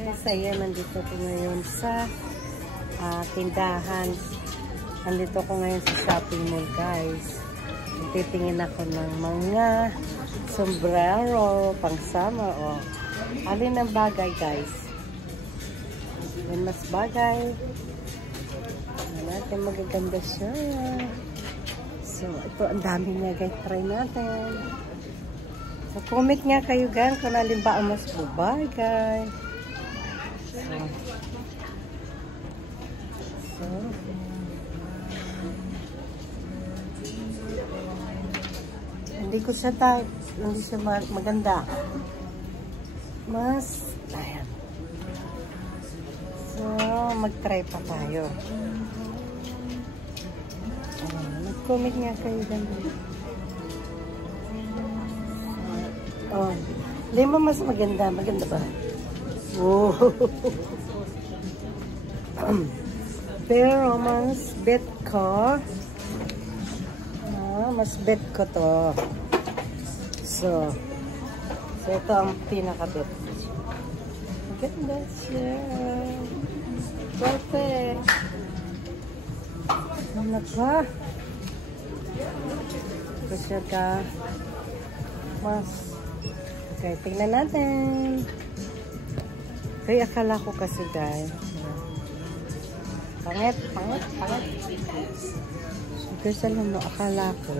Guys, ayan, nandito ko ngayon sa tindahan. Nandito ko ngayon sa shopping mall, guys. Titingin ako ng mga sombrero, pang summer, o alin ang bagay, guys. Yan mas bagay. Natin magaganda siya. So, ito ang dami nga, guys. Try natin. So, comment nga kayo, guys, kung alin ba ang mas bagay. So, hindi ko siya type. Hindi siya maganda. Mas, ayan. So, mag-try pa tayo. Mag-comment nga kayo dyan. Oh, hindi mo mas maganda. Maganda ba? Oh. Pero mas bet ko. Mas bet ko to. So ito ang pinaka-bet. Maganda siya. Perfect. Ano pa? Gusto ka mas. Okay, tingnan natin. Kaya akala ko kasi, guys. Pangit. Kasi alam mo, akala ko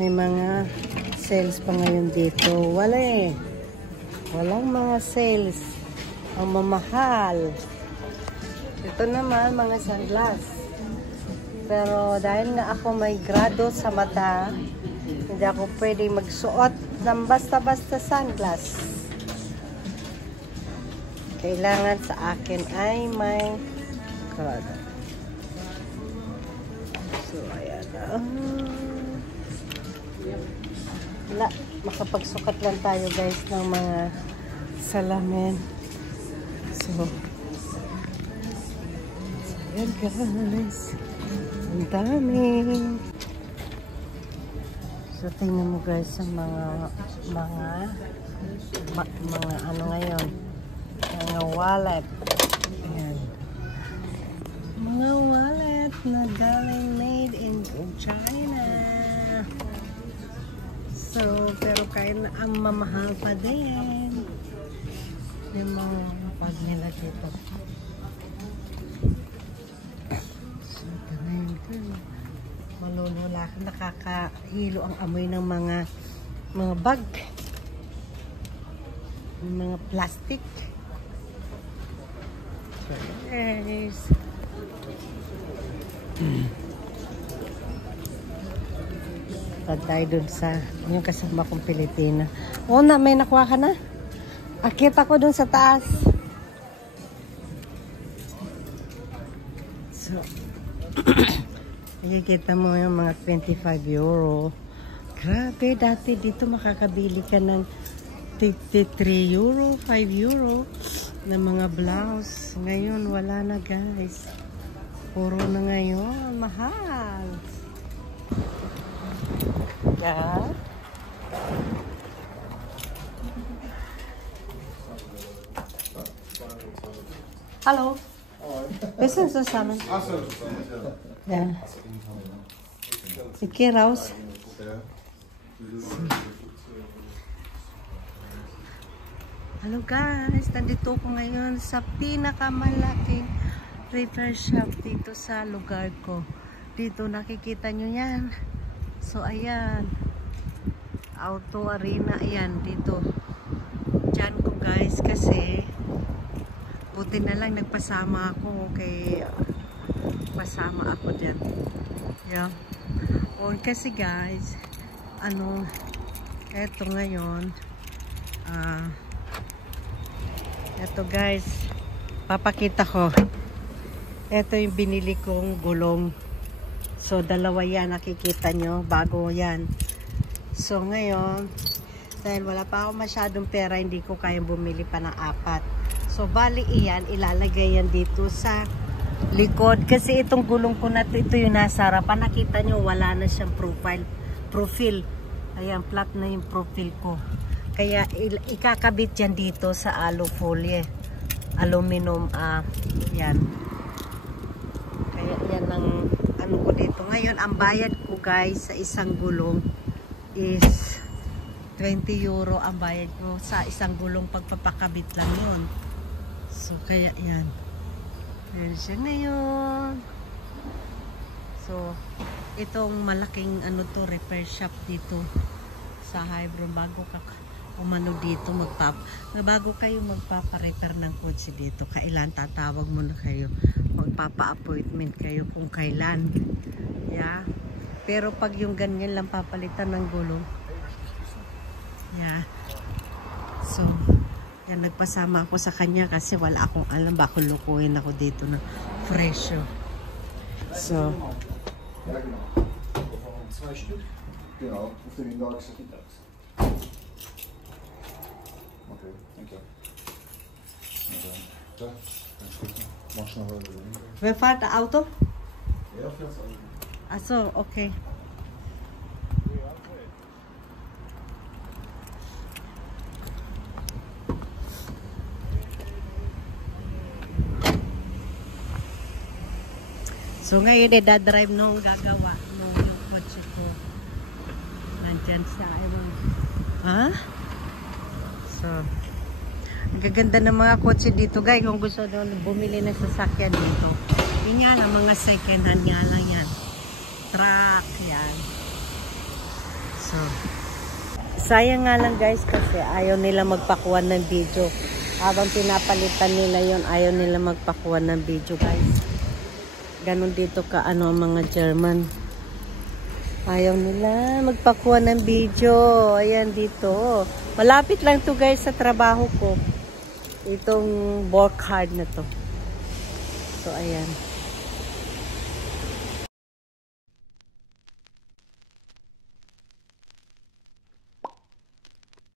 may mga sales pa ngayon dito. Wala eh. Walang mga sales. Ang mamahal. Ito naman, mga sunglass. Pero dahil nga ako may grado sa mata, hindi ako pwede magsuot ng basta-basta sunglass. Kailangan sa akin ay may grado. So, ayan. Wala. Makapagsukat lang tayo, guys, ng mga salamin. So, ayan, guys. Ang dami. So, tingnan mo, guys, ang mga ano ngayon. Mga wallet. Ayan. Mga wallet na galing made in China. So, pero kaya ang mamahal pa din. Yung mga pag nila dito. So, ganyan ko. Malulula. Nakakahilo ang amoy ng mga bag. Mga plastic. So, guys. Tad tayo dun sa yung kasama kong Pilipina. Oo na, may nakuha ka na? Akit ako dun sa taas. So, nakikita mo yung mga 25 euro. Grabe, dati dito makakabili ka ng 53 euro, 5 euro ng mga blouse. Ngayon, wala na, guys. Puro na ngayon. Mahal. Yeah. Hallo. Wissen Sie zusammen? Ja. Ich gehe raus. Hello guys, nandito ko ngayon sa pinakamalaking repair shop dito sa lugar ko. Dito nakikita nyo yan. So ayan, auto arena, ayan dito. Diyan ko guys kasi buti na lang nagpasama ako kay pasama ako dyan. Yeah. O kasi guys, ano, eto ngayon, eto guys, papakita ko. Eto yung binili kong gulong. So, dalawa yan, nakikita nyo, bago yan. So, ngayon, dahil wala pa ako masyadong pera, hindi ko kayang bumili pa ng 4. So, bali iyan, ilalagay yan dito sa likod. Kasi itong gulong ko na ito yung nasa harapan. Nakita nyo, wala na siyang profile. Ayan, flat na yung profile ko. Kaya ikakabit yan dito sa alufolie. Aluminum, yan. Kaya yan ang ano ko dito. Ngayon, ang bayad ko guys sa isang gulong is 20 euro ang bayad ko sa isang gulong pagpapakabit lang yun. So, kaya yan. Yan siya ngayon. So, itong malaking ano to, repair shop dito sa Hebron. Bago ka umano dito, bago kayo magpapa-repair ng kotse dito, kailan tatawag muna kayo. Magpapa-appointment kayo kung kailan. Yeah. Pero pag yung ganyan lang papalitan ng gulong. Yeah. So, yan, nagpasama ako sa kanya kasi wala akong alam, baka lukuhin ako dito na fresho. So, Genau, auf den Index. Okay, thank you. Da, ganz gut. Mach schnell weiter. wer fährt das Auto? Ja, fährt's Auto. Achso, okay. So ngayon dadrive nung gagawa nung yung kotse ko. Nandyan siya. Ha? So, ang gaganda ng mga kotse dito guys. Kung gusto nyo bumili ng sasakyan dito. Yun yan, ang mga second hand nga lang yan. Truck, yan. So, sayang nga lang guys kasi ayaw nila magpakuha ng video. Habang pinapalitan nila yon, ayaw nila magpakuha ng video guys. Ganon dito ka ano mga German. Ayaw nila magpakuha ng video. Ayan dito. Malapit lang to guys sa trabaho ko. Itong work hard na to. So ayan.